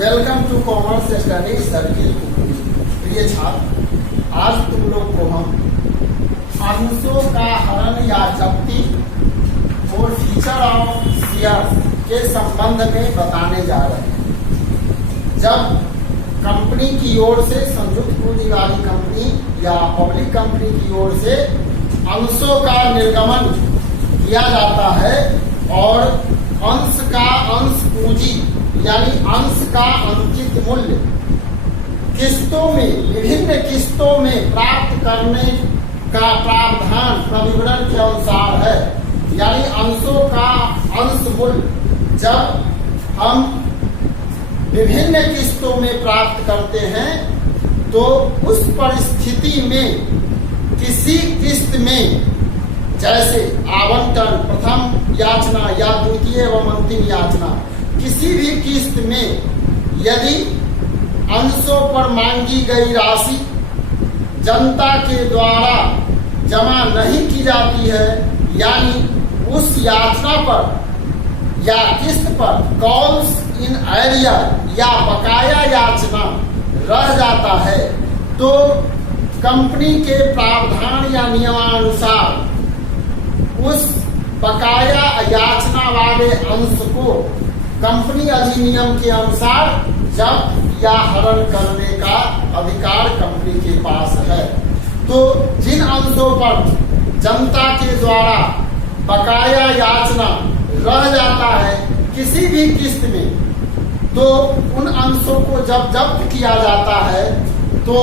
Welcome to commerce study circle. प्रिय छात्र, आज तुम लोग को हम अंशों का हरण या जब्ती और फीचर ऑफ शेयर के संबंध में बताने जा रहे हैं। जब कंपनी की ओर से, संयुक्त पूंजी वाली कंपनी या पब्लिक कंपनी की ओर से अंशों का निर्गमन किया जाता है और अंश का अंश पूंजी यानी अंश का अंकित मूल्य किस्तों में, विभिन्न किस्तों में प्राप्त करने का प्रावधान प्रविवरण के अनुसार है। यानी अंशों का अंश मूल्य जब हम विभिन्न किस्तों में प्राप्त करते हैं तो उस परिस्थिति में किसी किस्त में, जैसे आवंटन, प्रथम याचना या द्वितीय एवं अंतिम याचना, किसी भी किस्त में यदि अंशों पर मांगी गई राशि जनता के द्वारा जमा नहीं की जाती है, यानी उस याचना पर या किस्त पर कॉल्स इन एरियर या बकाया याचना रह जाता है, तो कंपनी के प्रावधान या नियमानुसार उस बकाया याचना वाले अंश को कंपनी अधिनियम के अनुसार जब्त या हरण करने का अधिकार कंपनी के पास है। तो जिन अंशों पर जनता के द्वारा बकाया याचना रह जाता है किसी भी किस्त में, तो उन अंशों को जब जब्त किया जाता है तो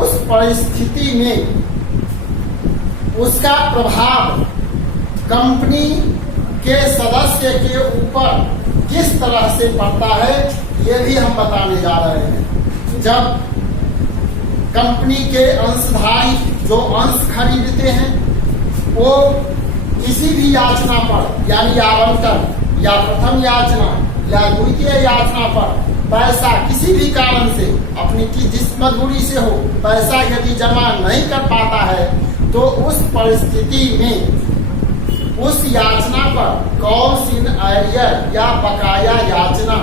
उस परिस्थिति में उसका प्रभाव कंपनी के सदस्य के ऊपर किस तरह से पड़ता है, ये भी हम बताने जा रहे हैं। जब कंपनी के अंशधारी जो अंश खरीदते हैं वो किसी भी याचना पर, यानी आवंटन या प्रथम याचना या द्वितीय याचना पर पैसा किसी भी कारण से, अपनी की जिस मजबूरी से हो, पैसा यदि जमा नहीं कर पाता है तो उस परिस्थिति में उस याचना पर कॉल्स इन एरियर या बकाया याचना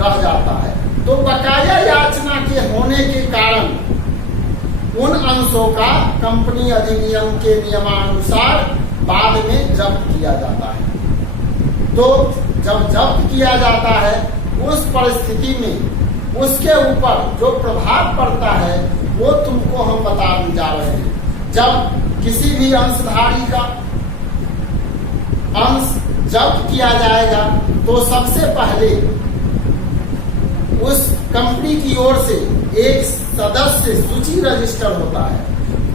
रह जाता है। तो बकाया याचना के होने के कारण उन अंशों का कंपनी अधिनियम के नियमानुसार बाद में जब्त किया जाता है। तो जब जब्त किया जाता है उस परिस्थिति में उसके ऊपर जो प्रभाव पड़ता है वो तुमको हम बताने जा रहे हैं। जब किसी भी अंशधारी का अंश जब्त किया जाएगा तो सबसे पहले उस कंपनी की ओर से एक सदस्य सूची रजिस्टर होता है।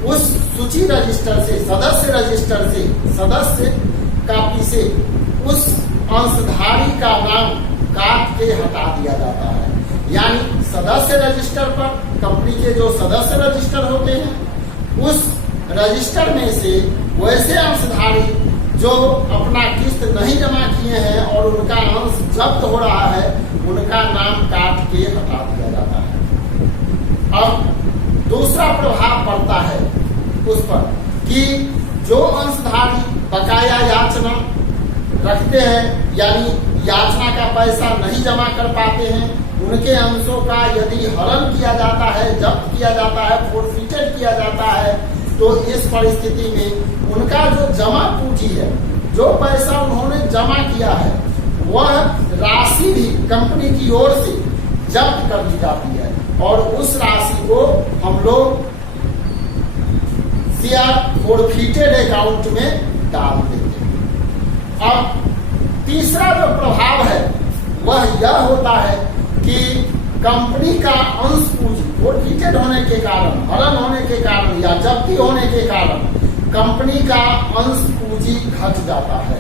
उस सूची रजिस्टर से, सदस्य रजिस्टर से, सदस्य कॉपी से उस अंशधारी का नाम काट के हटा दिया जाता है। यानी सदस्य रजिस्टर पर कंपनी के जो सदस्य रजिस्टर होते हैं उस रजिस्टर में से वैसे अंशधारी जो अपना किस्त नहीं जमा किए हैं और उनका अंश जब्त हो रहा है, उनका नाम काट के हटा दिया जाता है। अब दूसरा प्रभाव पड़ता है उस पर कि जो अंशधारी बकाया याचना रखते हैं, यानी याचना का पैसा नहीं जमा कर पाते हैं, उनके अंशों का यदि हरण किया जाता है, जब्त किया जाता है, फोरफिटेड किया जाता है, तो इस परिस्थिति में उनका जो जमा पूंजी है, जो पैसा उन्होंने जमा किया है, वह राशि भी कंपनी की ओर से जब्त कर दी जाती है और उस राशि को हम लोग शेयर फोरफिटेड अकाउंट में डाल देते हैं। अब तीसरा जो प्रभाव है वह यह होता है कि कंपनी का अंश पूंजी फोरफिटेड होने के कारण, हरण होने के कारण या जब्ती होने के कारण कंपनी का अंश पूंजी घट जाता है।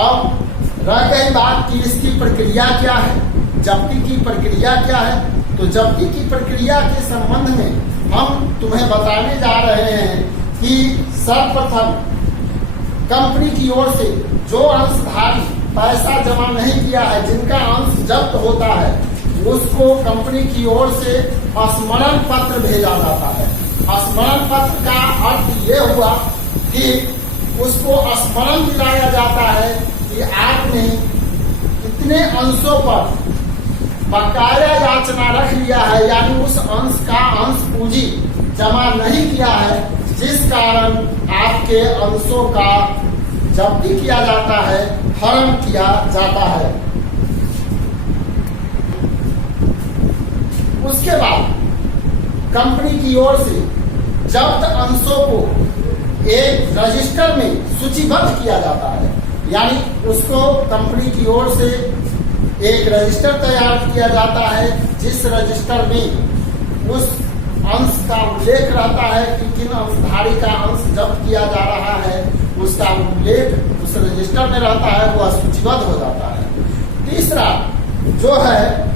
अब रह गई बात कि इसकी प्रक्रिया क्या है, जब्ती की प्रक्रिया क्या है। तो जब्ती की प्रक्रिया के संबंध में हम तुम्हें बताने जा रहे हैं कि सर्वप्रथम कंपनी की ओर से जो अंशधारी पैसा जमा नहीं किया है, जिनका अंश जब्त होता है, उसको कंपनी की ओर से स्मरण पत्र भेजा जाता है। स्मरण पत्र का अर्थ ये हुआ कि उसको स्मरण दिलाया जाता है कि आपने इतने अंशों पर बकाया याचना रख लिया है, यानी उस अंश का अंश पूंजी जमा नहीं किया है, जिस कारण आपके अंशों का जब्ती किया जाता है, हरण किया जाता है। उसके बाद कंपनी की ओर से जब्त अंशों को एक रजिस्टर में सूचीबद्ध किया जाता है, यानी उसको कंपनी की ओर से एक रजिस्टर तैयार किया जाता है, जिस रजिस्टर में उस अंश का उल्लेख रहता है कि किन अंशधारी का अंश जब्त किया जा रहा है, उसका उल्लेख उस रजिस्टर में रहता है, वह सूचीबद्ध हो जाता है। तीसरा जो है,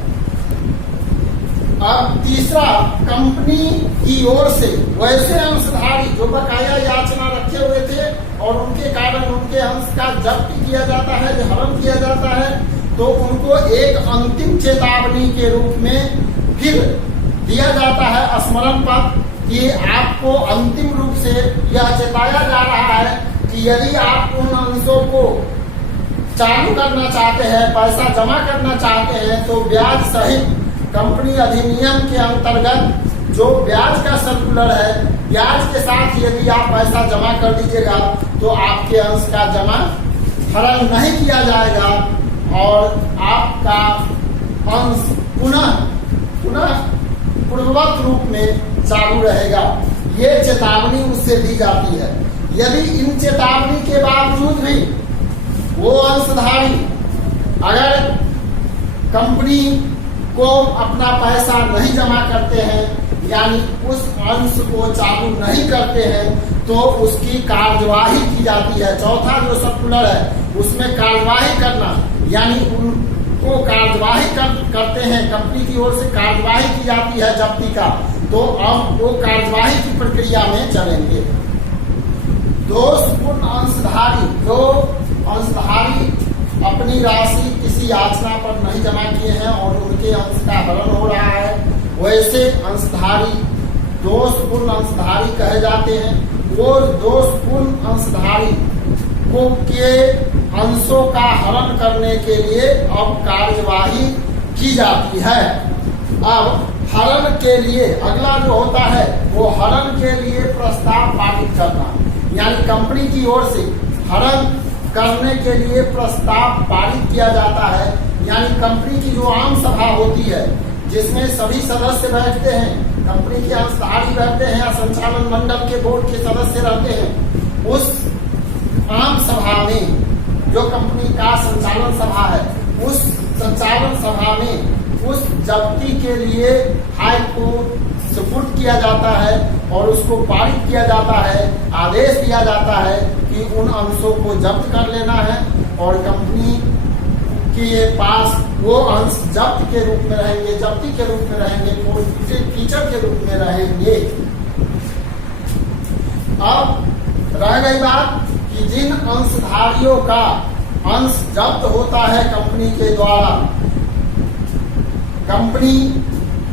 अब तीसरा कंपनी की ओर से वैसे अंशधारी जो बकाया याचना रखे हुए थे और उनके कारण उनके अंश का जब्त किया जाता है, हरण किया जाता है, तो उनको एक अंतिम चेतावनी के रूप में फिर दिया जाता है स्मरण पत्र कि आपको अंतिम रूप से यह चेताया जा रहा है कि यदि आप उन अंशों को चालू करना चाहते हैं, पैसा जमा करना चाहते हैं, तो ब्याज सहित कंपनी अधिनियम के अंतर्गत जो ब्याज का सर्कुलर है, ब्याज के साथ यदि आप पैसा जमा कर दीजिएगा तो आपके अंश का जमा हरण नहीं किया जाएगा और आपका अंश पुनः पूर्ववत रूप में चालू रहेगा। ये चेतावनी उससे दी जाती है। यदि इन चेतावनी के बावजूद भी वो अंशधारी अगर कंपनी को अपना पैसा नहीं जमा करते हैं, यानी उस अंश को चालू नहीं करते हैं, तो उसकी कार्यवाही की जाती है। चौथा जो सर्कुलर है उसमें कार्यवाही करना, यानी उनको कार्यवाही करते हैं, कंपनी की ओर से कार्यवाही की जाती है जब्ती का, तो अब वो कार्यवाही की प्रक्रिया में चलेंगे। दोषपूर्ण अंशधारी, जो अंशधारी अपनी राशि किसी याचना पर नहीं जमा किए हैं और उनके अंश का हरण हो रहा है, वैसे अंशधारी दोषपूर्ण अंशधारी कहे जाते हैं। वो दोषपूर्ण अंशधारी को के अंशों का हरण करने के लिए अब कार्यवाही की जाती है। अब हरण के लिए अगला जो होता है वो हरण के लिए प्रस्ताव पारित करना, यानी कंपनी की ओर से हरण करने के लिए प्रस्ताव पारित किया जाता है। यानी कंपनी की जो आम सभा होती है जिसमें सभी सदस्य बैठते हैं, कंपनी के अंशधारी बैठते हैं या संचालन मंडल के बोर्ड के सदस्य रहते हैं, उस आम सभा में जो कंपनी का संचालन सभा है, उस संचालन सभा में उस जब्ती के लिए हाई को सुपुर्द किया जाता है और उसको पारित किया जाता है, आदेश दिया जाता है कि उन अंशों को जब्त कर लेना है और कंपनी के पास वो अंश जब्त के रूप में रहेंगे, जब्ती के रूप में रहेंगे, फीचर के रूप में रहेंगे। अब रह गई बात कि जिन अंशधारियों का अंश जब्त होता है कंपनी के द्वारा, कंपनी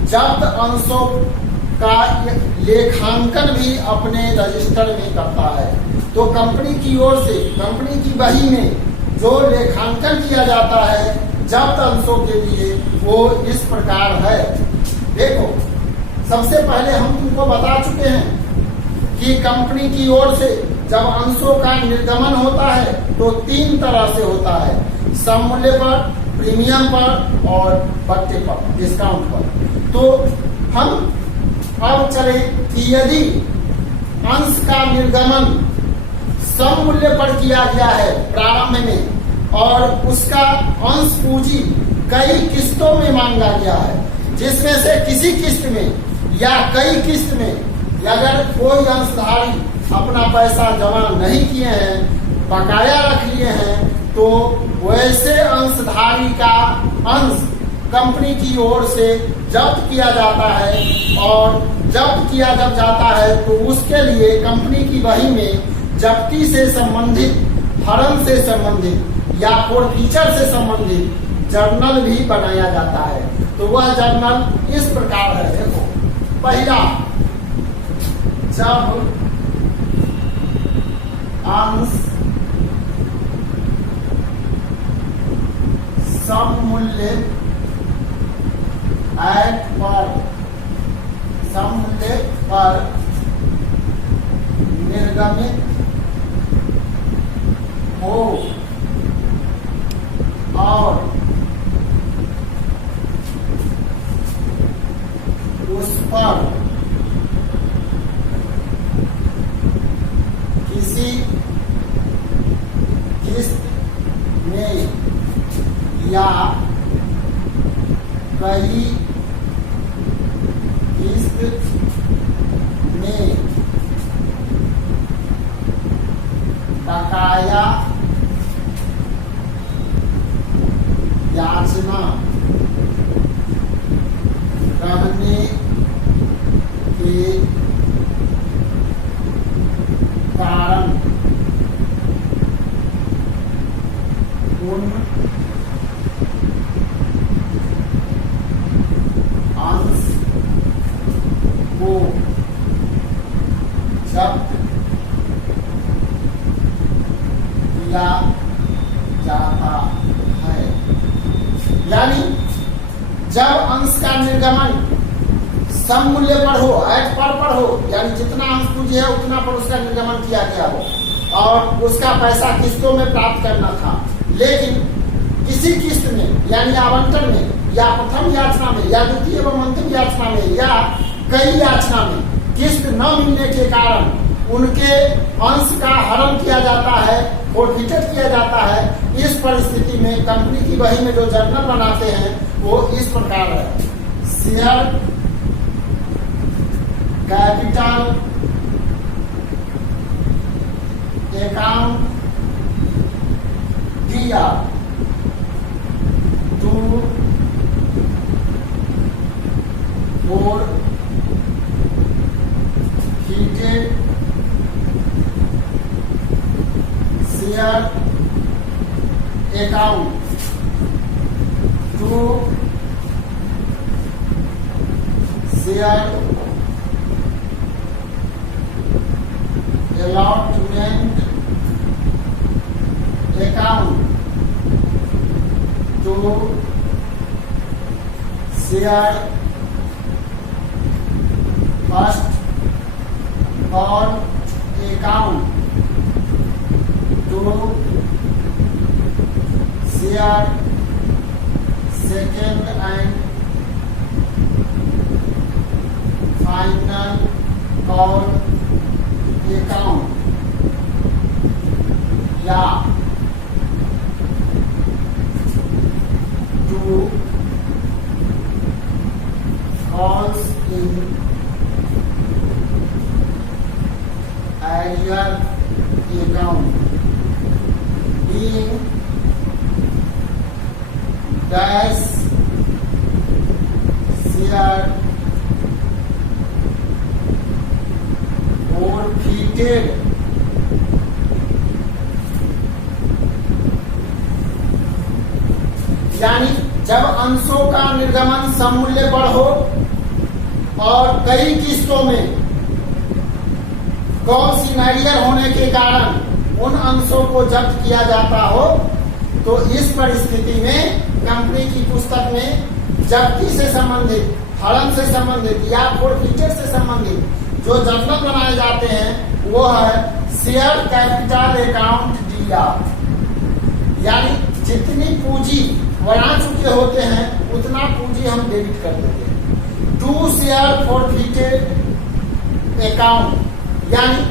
जब्त अंशों का लेखांकन भी अपने रजिस्टर में करता है। तो कंपनी की ओर से कंपनी की बही में जो लेखांकन किया जाता है जब्त अंशों के लिए वो इस प्रकार है। देखो, सबसे पहले हम तुमको बता चुके हैं कि कंपनी की ओर से जब अंशों का निर्गमन होता है तो 3 तरह से होता है, सममूल्य पर, प्रीमियम पर और पट्टे पर, डिस्काउंट पर। तो हम अब चले कि यदि अंश का निर्गमन सममूल्य पर किया गया है प्रारंभ में और उसका अंश पूंजी कई किस्तों में मांगा गया है, जिसमें से किसी किस्त में या कई किस्त में अगर कोई अंशधारी अपना पैसा जमा नहीं किए हैं, बकाया रख लिए हैं, तो वैसे अंशधारी का अंश कंपनी की ओर से जब्त किया जाता है और जब्त किया जब जाता है तो उसके लिए कंपनी की बही में जब्ती से संबंधित, हरण से संबंधित या फीचर से संबंधित जर्नल भी बनाया जाता है। तो वह जर्नल इस प्रकार है। देखो, पहला, जब अंश सममूल्य एट पर सममूल्य पर निर्गमित हो और उस पर किसी किस्त में या कई किस्त में बकाया याचना रहने के कारण उन अंश को जब्त किया जाता है। यानी जब अंश का निर्गमन सम मूल्य पर हो, एट पर हो, यानी जितना अंश पूंजी है उतना पर उसका निर्गमन किया गया हो और उसका पैसा किस्तों में प्राप्त करना था, लेकिन किसी किस्त में यानी आवंटन में या प्रथम याचना में या द्वितीय एवं अंतिम याचना में या कई याचना में किस्त न मिलने के कारण उनके अंश का हरण किया जाता है, फोरफिटेड किया जाता है। इस परिस्थिति में कंपनी की बही में जो जर्नल बनाते हैं वो इस प्रकार है। शेयर कैपिटल अकाउंट दिया to forfeited share account to share allotment account to share first call account to share second and final call account या to calls in arrear account being dash share forfeited यानी जब अंशों का निर्गमन सममूल्य पर हो और कई किस्तों में कॉल्स इन एरियर होने के कारण उन अंशों को जब्त किया जाता हो, तो इस परिस्थिति में कंपनी की पुस्तक में जब्ती से संबंधित, हड़न से संबंधित या फोरफिटेड से संबंधित जो जर्नल बनाए जाते हैं वो है शेयर कैपिटल अकाउंट दिया। यानी जितनी पूंजी बना चुके होते हैं उतना पूंजी हम डेबिट कर देते हैं। टू शेयर फोरफिटेड अकाउंट यानी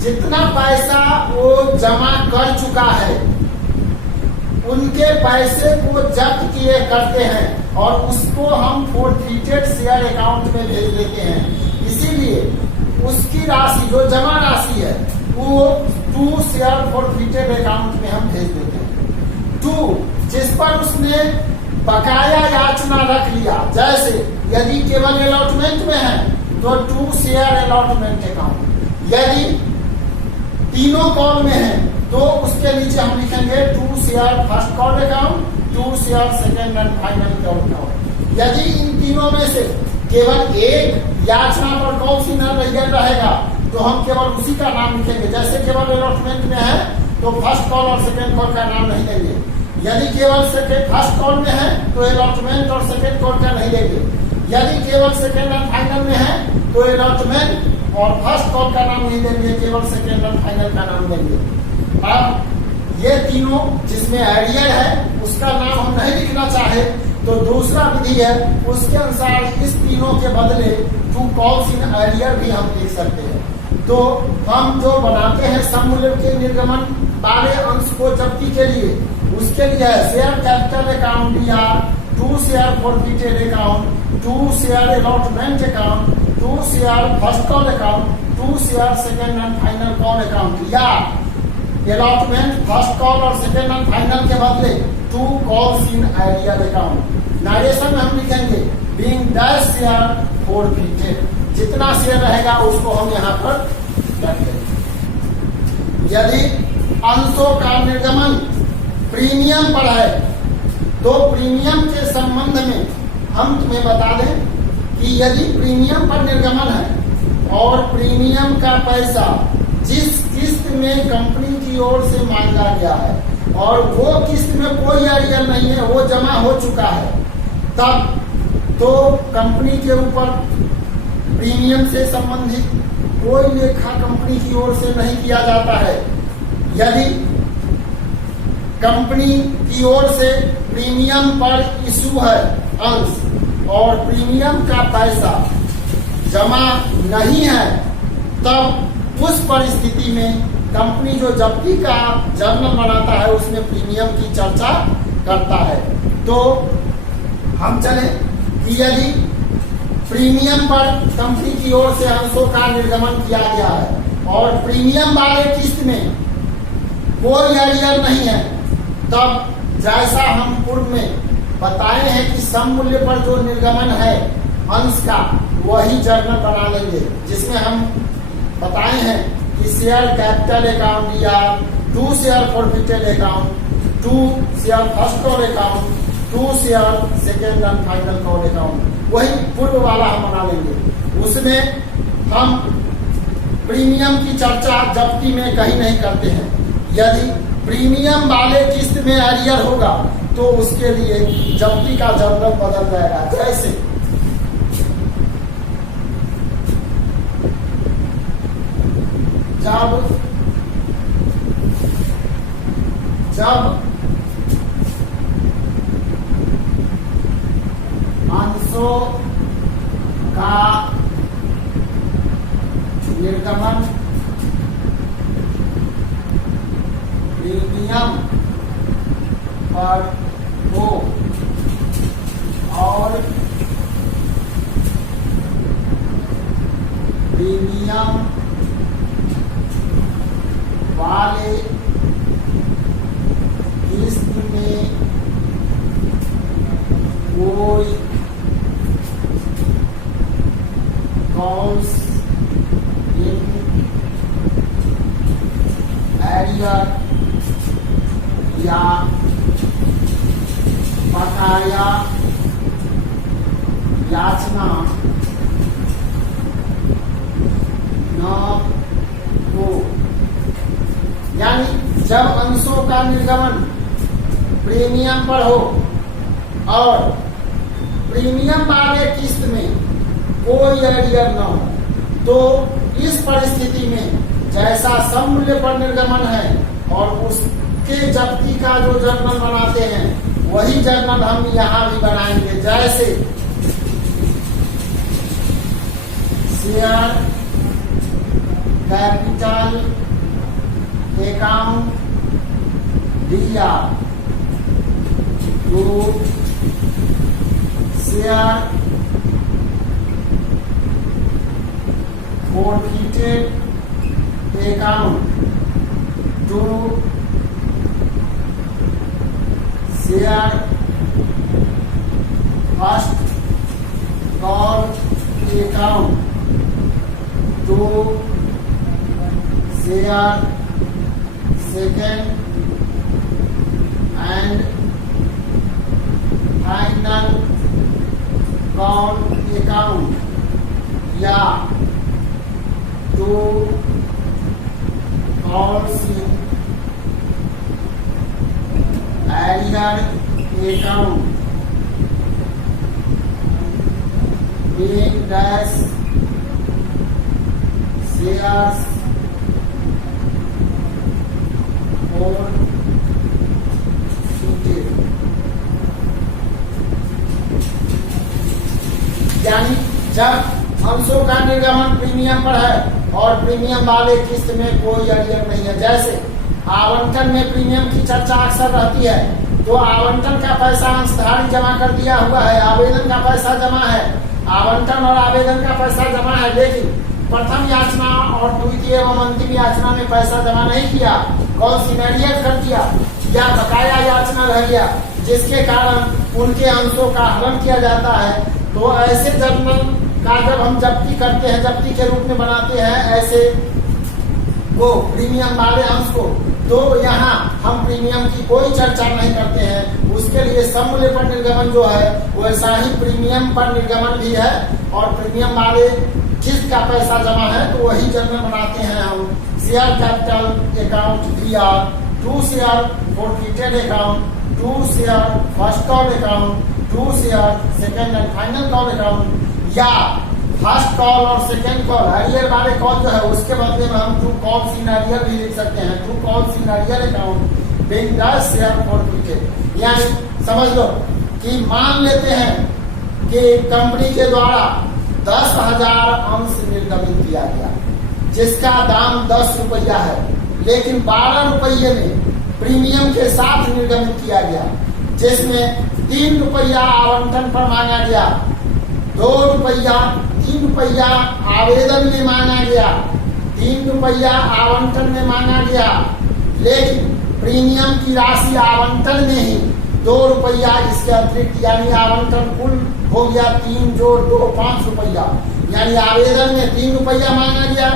जितना पैसा वो जमा कर चुका है उनके पैसे को जब्त किए करते हैं और उसको हम फोरफिटेड शेयर अकाउंट में भेज देते हैं। इसीलिए उसकी राशि जो जमा राशि है वो टू शेयर फोरफिटेड अकाउंट में हम भेज देते हैं। टू जिस पर उसने बकाया याचना रख लिया, जैसे यदि केवल अलॉटमेंट में है तो टू शेयर अलॉटमेंट अकाउंट, यदि तीनों कॉल में है तो उसके नीचे हम लिखेंगे to share first call account, to share second and final call account. यदि इन तीनों में से केवल एक याचना पर कॉल सी न रहेगा तो हम केवल उसी का नाम लिखेंगे। जैसे केवल अलॉटमेंट में है तो फर्स्ट कॉल और सेकेंड कॉल का नाम नहीं लेंगे, यदि केवल सेकेंड फर्स्ट कॉल में है तो अलॉटमेंट और सेकेंड कॉल का नहीं लेंगे। यदि केवल सेकेंड एंड फाइनल में है तो अलॉटमेंट और फर्स्ट कॉल का नाम नहीं देंगे, केवल सेकेंड एंड फाइनल का नाम देंगे। अब ये तीनों जिसमें एरियर है उसका नाम हम नहीं लिखना चाहे तो दूसरा विधि है, उसके अनुसार इस तीनों के बदले टू कॉल्स इन एरियर भी हम लिख सकते हैं। तो हम जो बनाते हैं सम मूल्य के निर्गमन वाले अंश को जब्ती के लिए, उसके लिए है शेयर कैपिटल अकाउंट या to share forfeited account, to share allotment account, to share first call account, to share second and final call account, या अलॉटमेंट फर्स्ट कॉल और सेकेंड एंड फाइनल के बदले to calls in arrear account. Narration में हम लिखेंगे being dash share forfeited, जितना share रहेगा उसको हम यहाँ पर रख देंगे। यदि अंशों का निर्गमन प्रीमियम पर है तो प्रीमियम के संबंध में हम तुम्हें बता दें कि यदि प्रीमियम पर निर्गमन है और प्रीमियम का पैसा जिस किस्त में कंपनी की ओर से मांगा गया है और वो किस्त में कोई एरियर नहीं है, वो जमा हो चुका है, तब तो कंपनी के ऊपर प्रीमियम से संबंधित कोई लेखा कंपनी की ओर से नहीं किया जाता है। यदि कंपनी की ओर से प्रीमियम पर इशू है अंश और प्रीमियम का पैसा जमा नहीं है, तब उस परिस्थिति में कंपनी जो जब्ती का जर्नल बनाता है उसमें प्रीमियम की चर्चा करता है। तो हम चले कि यदि प्रीमियम पर कंपनी की ओर से अंशों का निर्गमन किया गया है और प्रीमियम वाले किस्त में कोई एरियर नहीं है, तब जैसा हम पूर्व में बताए हैं कि सम मूल्य पर जो निर्गमन है अंश का वही जर्नल बना लेंगे, जिसमें हम बताए हैं कि शेयर कैपिटल अकाउंट या to share forfeited account, to share first call account, to share second and final call account, वही पूर्व वाला हम बना लेंगे। उसमें हम प्रीमियम की चर्चा जब्ती में कहीं नहीं करते हैं। यदि प्रीमियम वाले किस्त में एरियर होगा तो उसके लिए जब्ती का जर्नल बदल जाएगा। जैसे जब अंशों का निर्गमन प्रीमियम पर हो और प्रीमियम वाले किस्त में कोई कॉल्स इन एरियर या बकाया याचना न हो, यानी जब अंशों का निर्गमन प्रीमियम पर हो और प्रीमियम वाले किस्त में कोई एरियर न हो, तो इस परिस्थिति में जैसा सम मूल्य पर निर्गमन है और उसके जब्ती का जो जर्नल बनाते हैं वही जर्नल हम यहाँ भी बनाएंगे। जैसे शेयर कैपिटल अकाउंट दिया तो share forfeited account to share first call account to share second and final call account या to calls in arrear account being dash shares forfeited, यानी जब अंशों का निर्गमन प्रीमियम पर है और प्रीमियम वाले किस्त में कोई अरियर नहीं है। जैसे आवंटन में प्रीमियम की चर्चा अक्सर रहती है, तो आवंटन का पैसा अंशधारी जमा कर दिया हुआ है, आवेदन का पैसा जमा है, आवंटन और आवेदन का पैसा जमा है, लेकिन प्रथम याचना और द्वितीय एवं अंतिम याचना में पैसा जमा नहीं किया, कौन सी अरियर कर दिया या बकाया याचना रह गया, जिसके कारण उनके अंशों का हरण किया जाता है। तो ऐसे जर्नल का जब हम जब्ती करते हैं, जब्ती के रूप में बनाते हैं ऐसे वो प्रीमियम वाले अंश को, तो यहाँ हम प्रीमियम की कोई चर्चा नहीं करते हैं। उसके लिए समूल्य पर निर्गमन जो है वैसा ही प्रीमियम पर निर्गमन भी है, और प्रीमियम वाले किस्त का पैसा जमा है तो वही जर्नल बनाते हैं हम। Share capital account 3R, 2 share forfeited account, 2 share first call account, 2 share second and final call account, या फर्स्ट कॉल और सेकेंड कॉल अरियर वाले कॉल जो है उसके बदले में हम 2 कॉल्स इन अरियर भी लिख सकते हैं। 2 calls in arrear account being Das share forfeited, यानी समझ लो कि मान लेते हैं कि कंपनी के द्वारा 10,000 अंश निर्गमित किया गया, जिसका दाम 10 रुपया है, लेकिन 12 रुपये में प्रीमियम के साथ निर्गमित किया गया, जिसमें 3 रुपया आवंटन पर मांगा गया, 2 रुपया 3 रुपया आवेदन में मांगा गया, 3 रुपया आवंटन में मांगा गया, लेकिन प्रीमियम की राशि आवंटन में ही 2 रुपया इसके अतिरिक्त, यानी आवंटन कुल हो गया 3 जोड़ 2 5 रुपया, यानी आवेदन में 3 रुपया मांगा गया,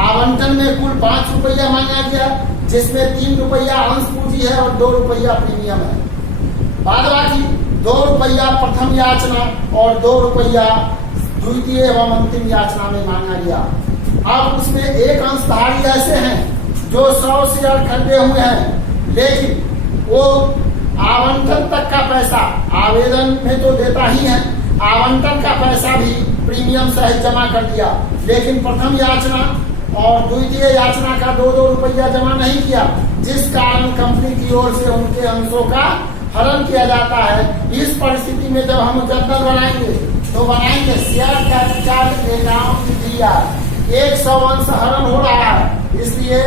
आवंटन में कुल 5 रुपया मांगा गया, जिसमें 3 रुपया अंश पूंजी है और 2 रुपया प्रीमियम है। बाद बाकी 2 रुपया प्रथम याचना और 2 रुपया द्वितीय एवं अंतिम याचना में मांगा गया। अब उसमें एक अंशधारी ऐसे हैं जो 100 शेयर खरीदे हुए हैं, लेकिन वो आवंटन तक का पैसा आवेदन में तो देता ही है, आवंटन का पैसा भी प्रीमियम सहित जमा कर दिया, लेकिन प्रथम याचना और द्वितीय याचना का 2-2 रुपया जमा नहीं किया, जिस कारण कंपनी की ओर से उनके अंशों का हरण किया जाता है। इस परिस्थिति में जब हम जर्नल बनाएंगे तो बनाएंगे शेयर कैपिटल अकाउंट 3R, 100 अंश हरण हो रहा है, इसलिए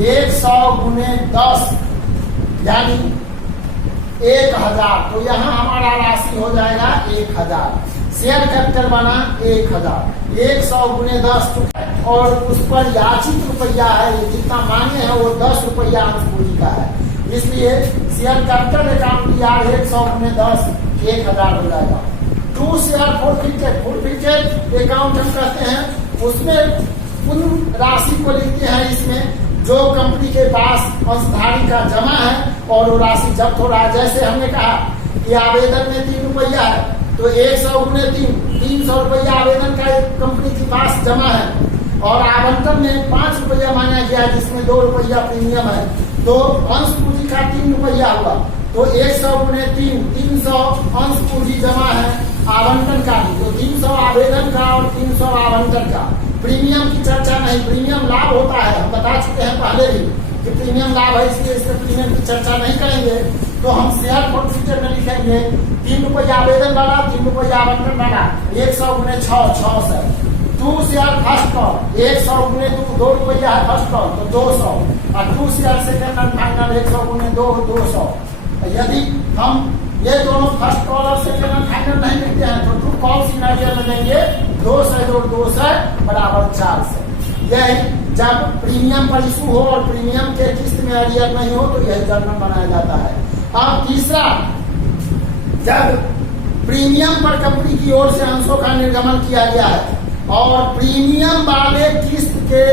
100 गुने 10 यानी 1000, तो यहाँ हमारा राशि हो जाएगा 1000। शेयर कैपिटल बना 1000, 100 गुने 10 और उस पर याचित रुपया है, जितना मांगे हैं वो 10 रुपया अंश पूंजी का है, इसलिए शेयर कैपिटल अकाउंट 100 गुने 10 1000 हो जाएगा। 2 शेयर फॉरफिटेड अकाउंट हम कहते हैं, उसमें उन राशि को लिखते हैं इसमें जो कंपनी के पास अंशधारी का जमा है और वो राशि जब्त हो रहा है। जैसे हमने कहा कि आवेदन में 3 रुपया है, तो 100 गुने 300 रुपया आवेदन का कंपनी के पास जमा है, और आवंटन में 5 रुपया मांगा गया, जिसमें 2 रुपया प्रीमियम है, तो अंश पूंजी का 3 रुपया हुआ, तो 100 गुने 300 अंश पूंजी जमा है आवंटन का भी, तो 300 आवेदन का और 300 आवंटन का। प्रीमियम की चर्चा नहीं, प्रीमियम लाभ होता है, हम बता चुके हैं पहले भी कि प्रीमियम लाभ है, इसलिए इसमें प्रीमियम की चर्चा नहीं करेंगे। तो हम शेयर फॉरफिटेड में लिखेंगे 3 रुपया आवेदन वाला, 3 रुपया आवंटन वाला, 100 गुने 6 से 2 शेयर फर्स्ट कॉल, 100 गुने 2 रुपया है फर्स्ट कॉल, तो 200, और 2 शेयर सेकेंड एंड फाइनल 100 गुने 200। यदि हम ये दोनों फर्स्ट कॉल और सेकेंड एंड फाइनल नहीं लिखते हैं तो 2 कॉल्स इन अरियर में देंगे, 2 से 2 से बराबर 4 से। यही जब प्रीमियम पर इशू हो और प्रीमियम के किस्त में अरियर नहीं हो तो यह जर्नल बनाया जाता है। अब तीसरा, जब प्रीमियम पर कंपनी की ओर से अंशों का निर्गमन किया गया है और प्रीमियम वाले किस्त के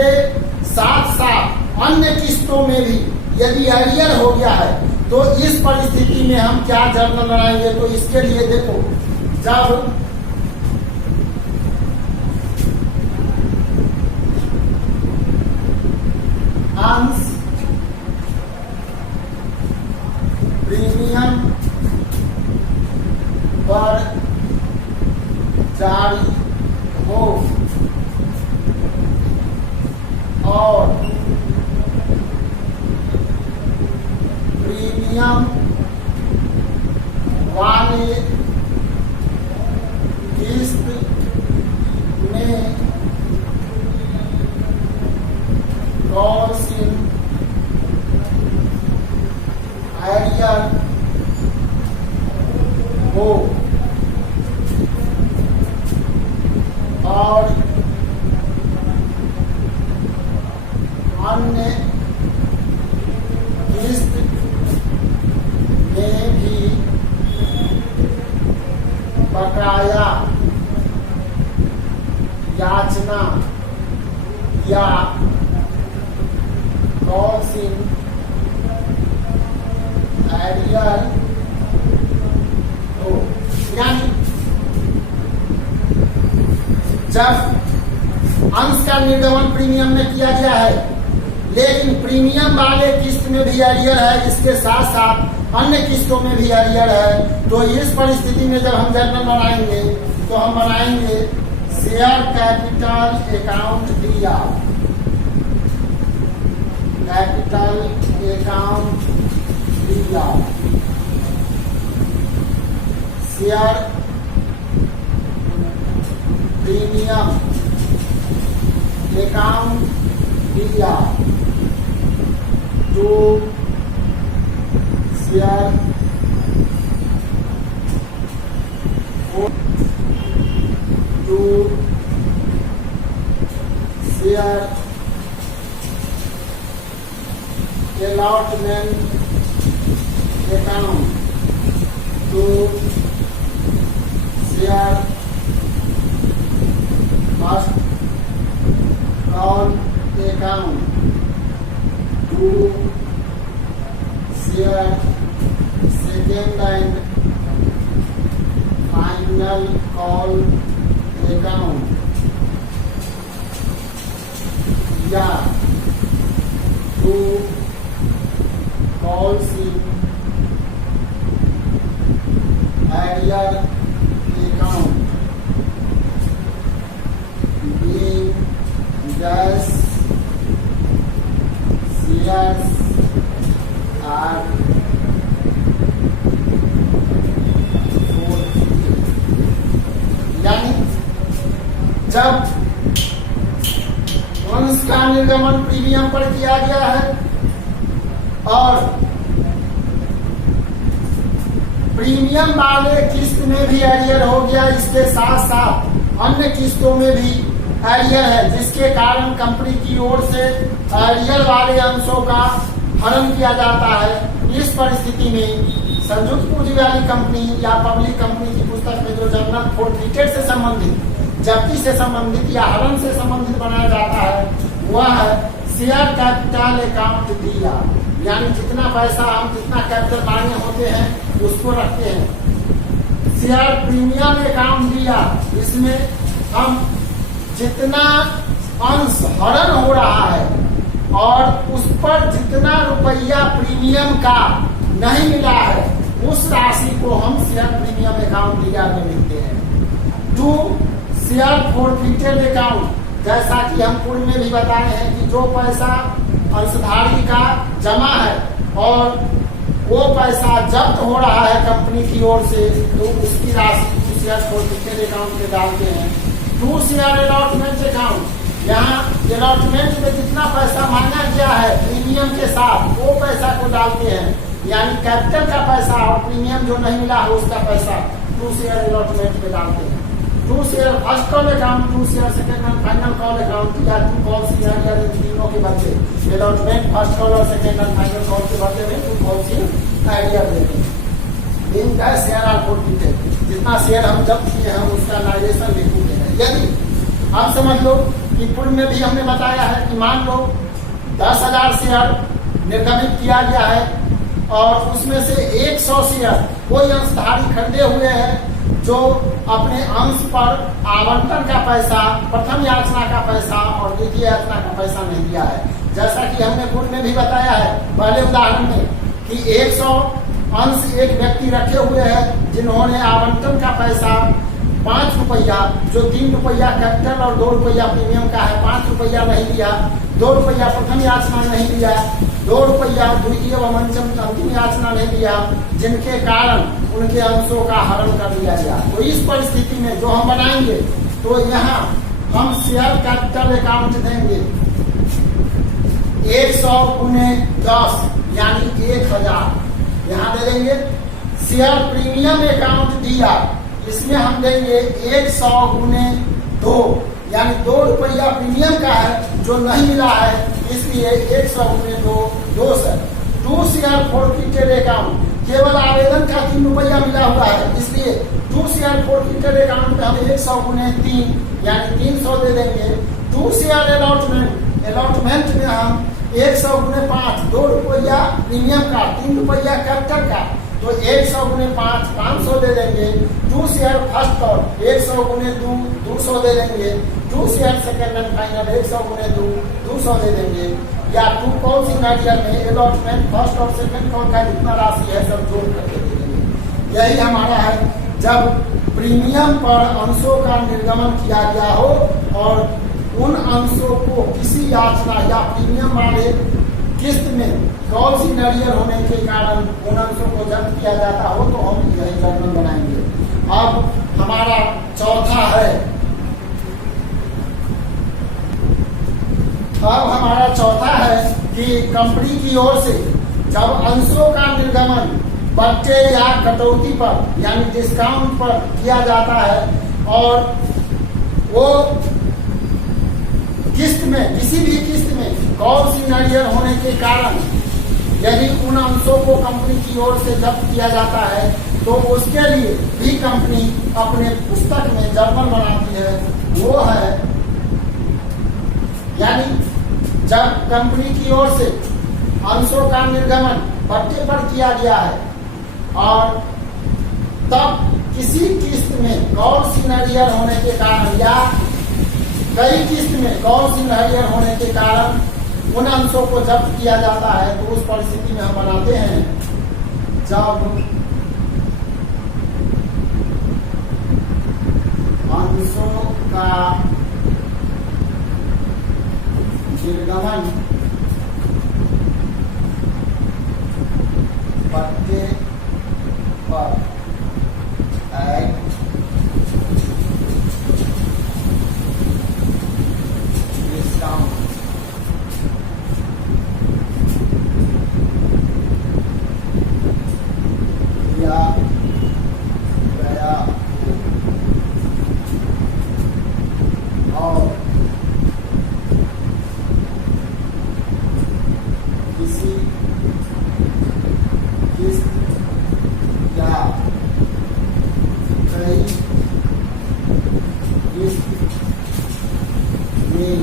साथ साथ अन्य किस्तों में भी यदि अरियर हो गया है, तो इस परिस्थिति में हम क्या जर्नल बनाएंगे? तो इसके लिए देखो, जब अंश प्रीमियम पर जारी हो और प्रीमियम वाले किस्त में क्रॉसिंग एरियर हो और अन्य किस्त में भी बकाया याचना या क्रॉसिंग एरियर हो। यानी जब अंश का निर्गमन प्रीमियम में किया गया है लेकिन प्रीमियम वाले किस्त में भी एरियर है, इसके साथ साथ अन्य किस्तों में भी एरियर है, तो इस परिस्थिति में जब हम जर्नल बनाएंगे तो हम बनाएंगे शेयर कैपिटल अकाउंट दिया, कैपिटल अकाउंट दिया, शेयर प्रीमियम अकाउंट दिया to share to share allotment account to share first call account to share second and final call account या to closing arrear account being thus shares are यानी जब अंश का निर्गमन premium पर किया गया है और प्रीमियम वाले किस्त में भी एरियर हो गया, इसके साथ साथ अन्य किस्तों में भी एरियर है, जिसके कारण कंपनी की ओर से एरियर वाले अंशों का हरण किया जाता है। इस परिस्थिति में संयुक्त पूंजी वाली कंपनी या पब्लिक कंपनी की पुस्तक में जो जर्नल फोरफिटेड से संबंधित, जब्ती से संबंधित या हरण से संबंधित बनाया जाता है वह है शेयर कैपिटल अकाउंट दिया, यानी जितना पैसा हम जितना कैपिटल मांगे होते हैं उसको रखते हैं। शेयर प्रीमियम अकाउंट दिया, इसमें हम जितना अंश हरण हो रहा है और उस पर जितना रुपया प्रीमियम का नहीं मिला है उस राशि को हम शेयर प्रीमियम अकाउंट दिया में लिखते हैं। टू शेयर फॉरफिटेड अकाउंट, जैसा कि हम पूर्व में भी बताए हैं कि जो पैसा अंशधारी का जमा है और वो पैसा जब्त हो रहा है कंपनी की ओर से, तो उसकी राशि शेयर फॉरफिटेड अकाउंट में डालते हैं। टू शेयर अलॉटमेंट अकाउंट, यहाँ अलॉटमेंट में जितना पैसा मांगा गया है प्रीमियम के साथ वो पैसा को डालते हैं, यानी कैपिटल का पैसा और प्रीमियम जो नहीं मिला है उसका पैसा टू शेयर अलॉटमेंट में डालते हैं। To share first call account, to share second and final call account या टू कॉल शेयर या तीनों के बदले अलॉटमेंट फर्स्ट कॉल और सेकेंड एंड फाइनल कॉल के बदले में टू कॉल शेयर आइडिया देते हैं। इनका शेयर आर फॉरफिटेड, जितना शेयर हम जब्त किए हैं उसका नाइजेशन लिखते हैं। यदि आप समझ लो कि पूर्व में भी हमने बताया है कि मान लो 10,000 शेयर निर्गमित किया गया है और उसमें से 100 शेयर कोई अंशधारी खरीदे हुए हैं जो अपने अंश पर आवंटन का पैसा, प्रथम याचना का पैसा और द्वितीय याचना का पैसा नहीं दिया है। जैसा कि हमने पूर्व में भी बताया है पहले उदाहरण में कि 100 अंश एक व्यक्ति रखे हुए हैं जिन्होंने आवंटन का पैसा 5 रुपया, जो 3 रुपया कैपिटल और 2 रुपया प्रीमियम का है, 5 रुपया नहीं लिया, 2 रुपया प्रथम याचना नहीं लिया, 2 रुपया द्वितीय व अंतिम याचना नहीं लिया, जिनके कारण उनके अंशों का हरण कर दिया गया। तो इस परिस्थिति में जो हम बनाएंगे, तो यहाँ हम शेयर कैपिटल अकाउंट देंगे 100 गुने 10 यानी 1000 यहाँ दे देंगे। शेयर प्रीमियम अकाउंट दिया, इसमें हम देंगे 100 गुने 2 यानी 2 रुपया प्रीमियम का है जो नहीं मिला है, इसलिए 100 गुने 200। 2 शेयर फॉरफिटेड अकाउंट, केवल आवेदन का 3 रुपया मिला हुआ है, इसलिए 2 शेयर फॉरफिटेड अकाउंट में हम 100 गुने 3 यानी 300 दे देंगे। 2 शेयर अलॉटमेंट, अलॉटमेंट में हम 100 गुने 5, 2 रुपया प्रीमियम का, 3 रुपया कैपिटल का, तो 100 गुने 5 500 दे देंगे। 2 शेयर फर्स्ट लॉट 100 गुने 2 200 दे देंगे। 2 शेयर सेकेंड एंड फाइनल 100 गुने 2 200 दे देंगे। या 2 कॉल सिग्नेचर में अलॉटमेंट फर्स्ट और सेकेंड कॉल का जितना राशि है सब जोड़ करके दे देंगे। यही हमारा है जब प्रीमियम पर अंशों का निर्गमन किया गया हो और उन अंशों को किसी याचना या प्रीमियम वाले किस्त में कॉल सिग्नेचर होने के कारण उन अंशों को जब्त किया जाता हो, तो हम यही जर्नल बनाएंगे। अब हमारा चौथा है, अब हमारा चौथा है कि कंपनी की ओर से जब अंशों का निर्गमन बट्टे या कटौती पर यानी डिस्काउंट पर किया जाता है और वो किस्त में, किसी भी किस्त में कॉल सिग्नेचर होने के कारण यदि उन अंशों को कंपनी की ओर से जब्त किया जाता है, तो उसके लिए भी कंपनी अपने पुस्तक में जर्नल बनाती है। वो है यानी जब कंपनी की ओर से अंशों का निर्गमन बट्टे पर किया गया है और तब किसी किस्त में कॉल सिग्नेचर होने के कारण या कई किस्त में कॉल सिग्नेचर होने के कारण उन अंशों को जब्त किया जाता है, तो उस परिस्थिति में हम बनाते हैं जब अंशों का निर्गमन बट्टे पर डिस्काउंट किया गया और किसी किस्त या कई किस्त में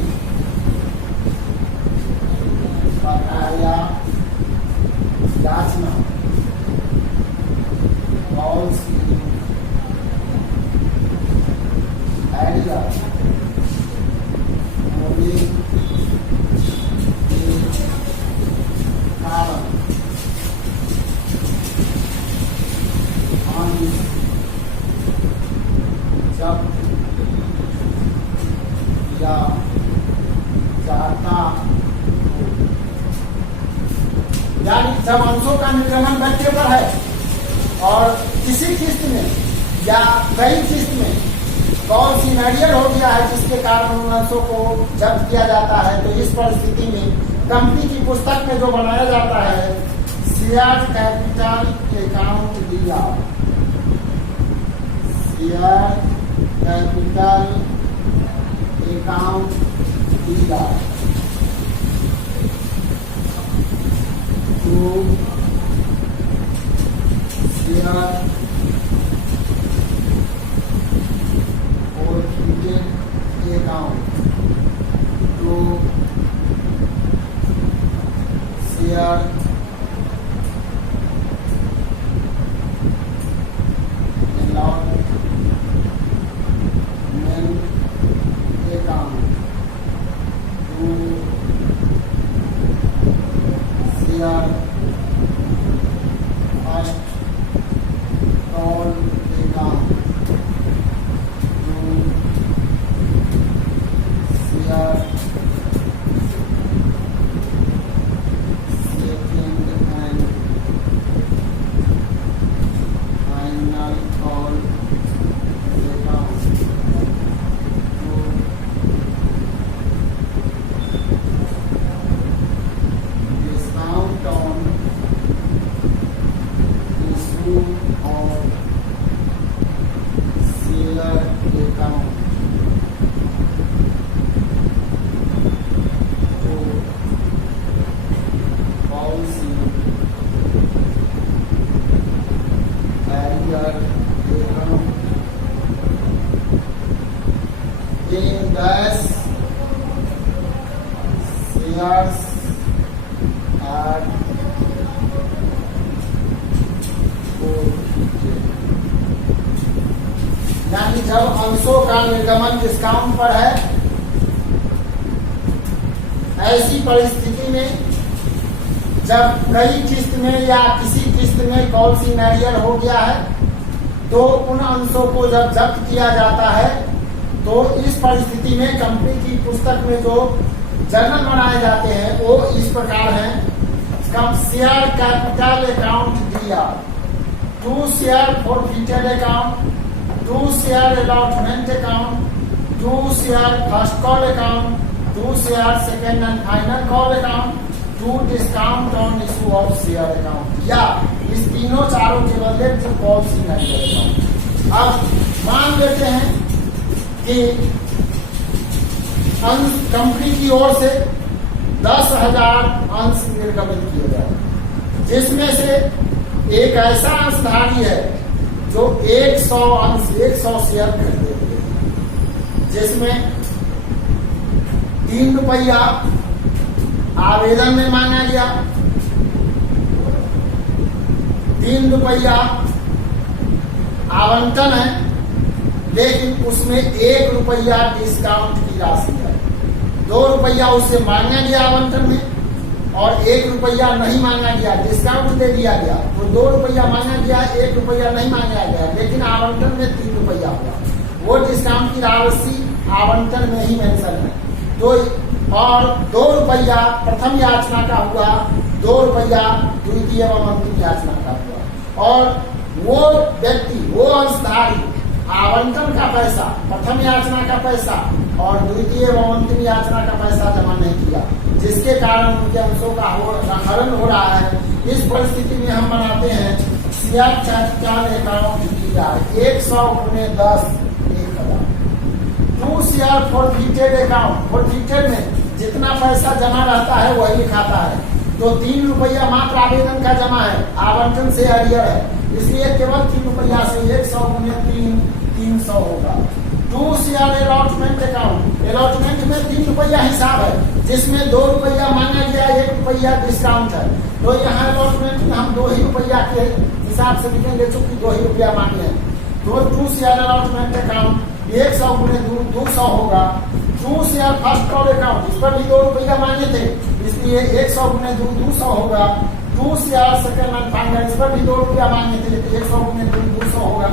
बकाया याचना कॉल आइडिया होने के कारण जब किया जाता यानी जब अंशों का निर्गमन बट्टे पर है और किसी किस्त में या कई किस्त में कॉल सिग्नेचर हो गया है जिसके कारण उन अंशों को जब्त किया जाता है, तो इस परिस्थिति में कंपनी की पुस्तक में जो बनाया जाता है शेयर कैपिटल अकाउंट दिया, शेयर कैपिटल अकाउंट दिया to शेयर और account to share first value of share account to policy carrier account in dash shares are यानी जब अंशों का निर्गमन डिस्काउंट पर है, ऐसी परिस्थिति में जब कई किस्त में या किसी किस्त में कॉल सीनियर हो गया है, तो उन अंशों को जब जब्त किया जाता है, तो इस परिस्थिति में कंपनी की पुस्तक में जो जर्नल बनाए जाते हैं वो इस प्रकार हैं। शेयर कैपिटल अकाउंट दिया, 2 share forfeited account, 2 share allotment account, 2 share first call account, 2 share second and final call account, 2 discount on issue of share account. या इस तीनों चारों के बदले 2 कॉल सीनियर अकाउंट। अब मान लेते हैं कि कंपनी की ओर से 10,000 अंश निर्गमित किए गए, जिसमें से एक ऐसा अंशधारी है जो 100 अंश 100 शेयर खरीदेंगे, जिसमें 3 रुपया आवेदन में मांगा गया, 3 रुपया आवंटन है, लेकिन उसमें 1 रुपया डिस्काउंट की राशि है। 2 रुपया उससे मांगा गया आवंटन में और 1 रुपया नहीं मांगा गया, डिस्काउंट दे दिया गया। तो 2 रुपया मांगा गया, 1 रुपया नहीं मांगा गया, लेकिन आवंटन में 3 रुपया हुआ। वो डिस्काउंट की राशि आवंटन में ही मेंशन है। तो और 2 रुपया प्रथम याचना का हुआ, 2 रुपया द्वितीय एवं अंतिम याचना का हुआ। और वो व्यक्ति, वो अंशधारी आवंटन का पैसा, प्रथम याचना का पैसा और द्वितीय एवं अंतिम याचना का पैसा जमा नहीं किया, जिसके कारण उनके अंशों का हरण हो रहा है। इस परिस्थिति में हम बनाते हैं शेयर कैपिटल अकाउंट दिया 100 × 10 1000। 2 शेयर फॉरफिटेड अकाउंट, फॉरफिटेड में जितना पैसा जमा रहता है वही लिखाता है। तो 3 रुपया मात्र आवेदन का जमा है, आवंटन से हरियर है, इसलिए केवल 3 रुपया से 100 × 3 300 होगा। 2 शेयर अलॉटमेंट अकाउंट, अलॉटमेंट में 3 रुपया हिसाब है, जिसमें 2 रुपया मांगा गया, 1 रुपया डिस्काउंट है। तो यहाँ अलॉटमेंट में हम 2 ही रुपया के हिसाब से लिखेंगे, चूंकि 2 ही रुपया मांगे हैं। तो 2 शेयर अलॉटमेंट अकाउंट 100 × 200 होगा। 2 शेयर फर्स्ट कॉल अकाउंट, इस पर भी 2 रुपया मांगे थे, इसलिए 100 × 200 होगा। 2 शेयर सेकेंड एंड फाइनल, इस पर भी 2 रुपया मांगे थे, लेकिन 100 × 200 होगा।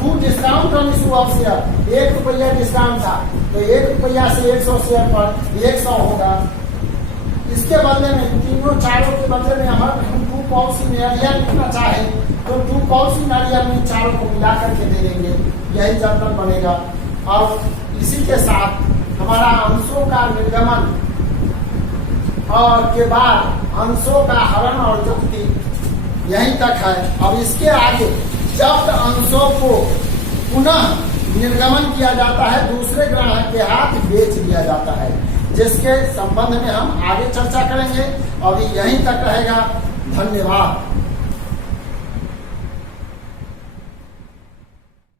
2 discount on issue of share, 1 रुपया डिस्काउंट था, तो 1 रुपया से 100 शेयर पर 100 होगा। इसके बदले में तीनों चारों के बदले में हम 2 कॉल सीनियर लिखना चाहे तो 2 कॉल सीनियर में चारों को मिला करके दे देंगे, यही जर्नल बनेगा। और इसी के साथ हमारा अंशों का निर्गमन और के बाद अंशों का हरण और जब्ती यहीं तक है। अब इसके आगे जब्त अंशों को पुनः निर्गमन किया जाता है, दूसरे ग्राहक के हाथ बेच दिया जाता है, जिसके संबंध में हम आगे चर्चा करेंगे। अभी यहीं तक रहेगा। धन्यवाद।